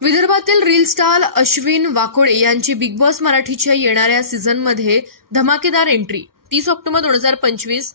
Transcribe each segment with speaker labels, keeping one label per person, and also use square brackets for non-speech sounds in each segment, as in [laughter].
Speaker 1: विदर्भातील reel star Ashwin Wakode यांची big boss मराठीच्या येणाऱ्या सीझनमध्ये धमाकेदार एंट्री. तीस ऑक्टोबर दोन हजार पंचवीस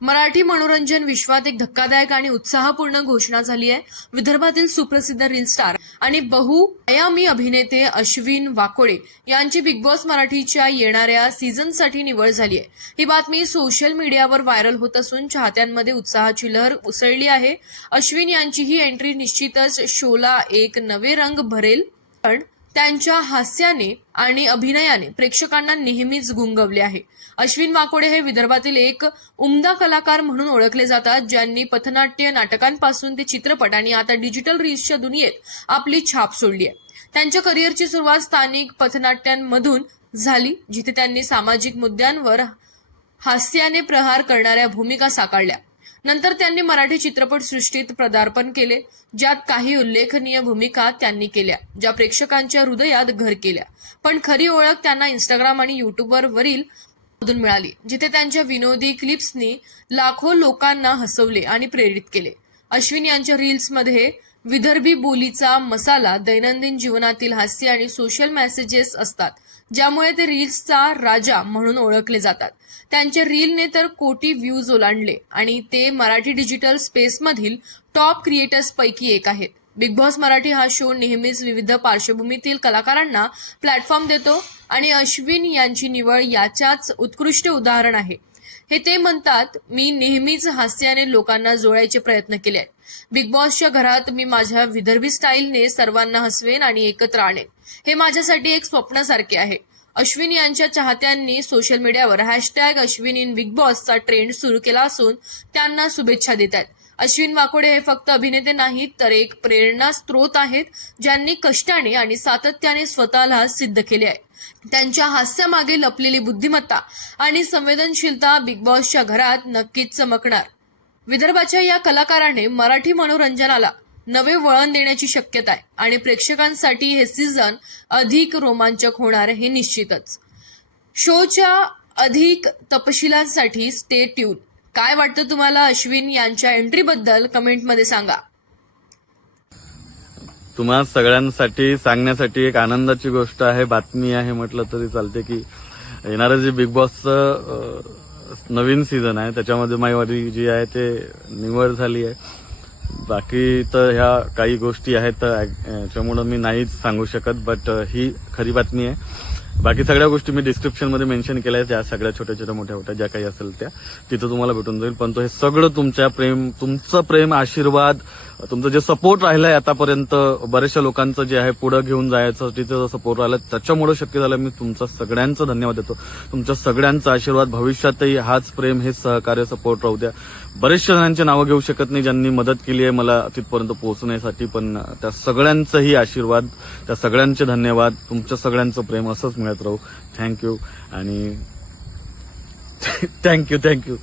Speaker 1: मराठी मनोरंजन विश्वात एक धक्कादायक आणि उत्साहपूर्ण घोषणा झाली आहे. विदर्भातील सुप्रसिद्ध रील स्टार आणि बहुआयामी अभिनेते अश्विन वाकोडे यांची बिग बॉस मराठीच्या येणाऱ्या सीझनसाठी निवड झाली आहे. ही बातमी सोशल मीडियावर व्हायरल होत असून चाहत्यांमध्ये उत्साहाची लहर उसळली आहे. अश्विन यांची ही एंट्री निश्चितच शोला एक नवे रंग भरेल. पण त्यांच्या हास्याने आणि अभिनयाने प्रेक्षकांना नेहमीच गुंगवले आहे. अश्विन वाकोडे हे विदर्भातील एक उमदा कलाकार म्हणून ओळखले जातात ज्यांनी पथनाट्य नाटकांपासून ते चित्रपट आणि आता डिजिटल रील्सच्या दुनियेत आपली छाप सोडली आहे. त्यांच्या करिअरची सुरुवात स्थानिक पथनाट्यांमधून झाली जिथे त्यांनी सामाजिक मुद्द्यांवर हास्याने प्रहार करणाऱ्या भूमिका साकारल्या. नंतर त्यांनी मराठी चित्रपटसृष्टीत पदार्पण केले ज्यात काही उल्लेखनीय भूमिका त्यांनी केल्या ज्या प्रेक्षकांच्या हृदयात घर केल्या. पण खरी ओळख त्यांना इंस्टाग्राम आणि युट्यूबवर वरील मधून मिळाली जिथे त्यांच्या विनोदी क्लिप्सनी लाखो लोकांना हसवले आणि प्रेरित केले. अश्विन यांच्या रील्समध्ये विदर्भी बोलीचा मसाला दैनंदिन जीवनातील हास्य आणि सोशल मेसेजेस असतात ज्यामुळे ते रील्सचा राजा म्हणून ओळखले जातात. त्यांच्या रीलने तर कोटी व्ह्यूज ओलांडले आणि ते मराठी डिजिटल स्पेसमधील टॉप क्रिएटर्सपैकी एक आहेत. बिग बॉस मराठी हा शो नेहमीच विविध पार्श्वभूमीतील कलाकारांना प्लॅटफॉर्म देतो आणि अश्विन यांची निवड याच्याच उत्कृष्ट उदाहरण आहे. हे ते म्हणतात मी नेहमीच हास्याने लोकांना जोडायचे प्रयत्न केले. आहेत बिग बॉसच्या घरात मी माझ्या विदर्भी स्टाईलने सर्वांना हसवेन आणि एकत्र आणेन. हे माझ्यासाठी एक स्वप्नासारखे आहे. अश्विन यांच्या चाहत्यांनी सोशल मीडियावर हॅशटॅग अश्विन इन बिग बॉसचा ट्रेंड सुरू केला असून त्यांना शुभेच्छा देत आहेत. अश्विन वाकोडे हे फक्त अभिनेते नाहीत तर एक प्रेरणा स्त्रोत आहेत ज्यांनी कष्टाने आणि सातत्याने स्वतःला सिद्ध केले आहे. त्यांच्या हास्यामागे लपलेली बुद्धिमत्ता आणि संवेदनशीलता बिग बॉसच्या घरात नक्कीच चमकणार. विदर्भाच्या या कलाकाराने मराठी मनोरंजनाला नवे वळण देण्याची शक्यता आहे आणि प्रेक्षकांसाठी हे सीझन अधिक रोमांचक होणार हे निश्चितच. शोच्या अधिक तपशिलांसाठी स्टे ट्यून काय वाटतं तुम्हाला अश्विन यांच्या एंट्रीबद्दल कमेंटमध्ये सांगा.
Speaker 2: तुम्हा सगळ्यांसाठी सांगण्यासाठी एक आनंदाची गोष्ट आहे बातमी आहे म्हटलं तरी चालते की येणारं जे बिग बॉसचं नवीन सीझन आहे त्याच्यामध्ये माईवारी जी आहे ते निवड झाली आहे. बाकी तर ह्या काही गोष्टी आहेत तर याच्यामुळं मी नाहीच सांगू शकत बट ही खरी बातमी आहे. बाकी सगळ्या गोष्टी मी डिस्क्रिप्शनमध्ये मेन्शन केल्या आहेत. त्या सगळ्या छोट्या छोट्या मोठ्या मोठ्या ज्या काही असेल त्या तिथं तुम्हाला भेटून जाईल. पण तो हे सगळं तुमच्या प्रेम तुमचं प्रेम आशीर्वाद तुमचं जे सपोर्ट राहिलंय आतापर्यंत बऱ्याचशा लोकांचं जे आहे पुढं घेऊन जायचं तिथं सपोर्ट राहिलं त्याच्यामुळे शक्य झालं. मी तुमचा सगळ्यांचं धन्यवाद देतो. तुमच्या सगळ्यांचा आशीर्वाद. भविष्यातही हाच प्रेम हे सहकार्य सपोर्ट राहू द्या. बरेचशा जणांची नावं घेऊ शकत नाही ज्यांनी मदत केली आहे मला तिथपर्यंत पोहोचण्यासाठी पण त्या सगळ्यांचाही आशीर्वाद त्या सगळ्यांचे धन्यवाद तुमच्या सगळ्यांचं प्रेम असंच मिळत राहू. थँक्यू आणि [laughs] थँक्यू थँक्यू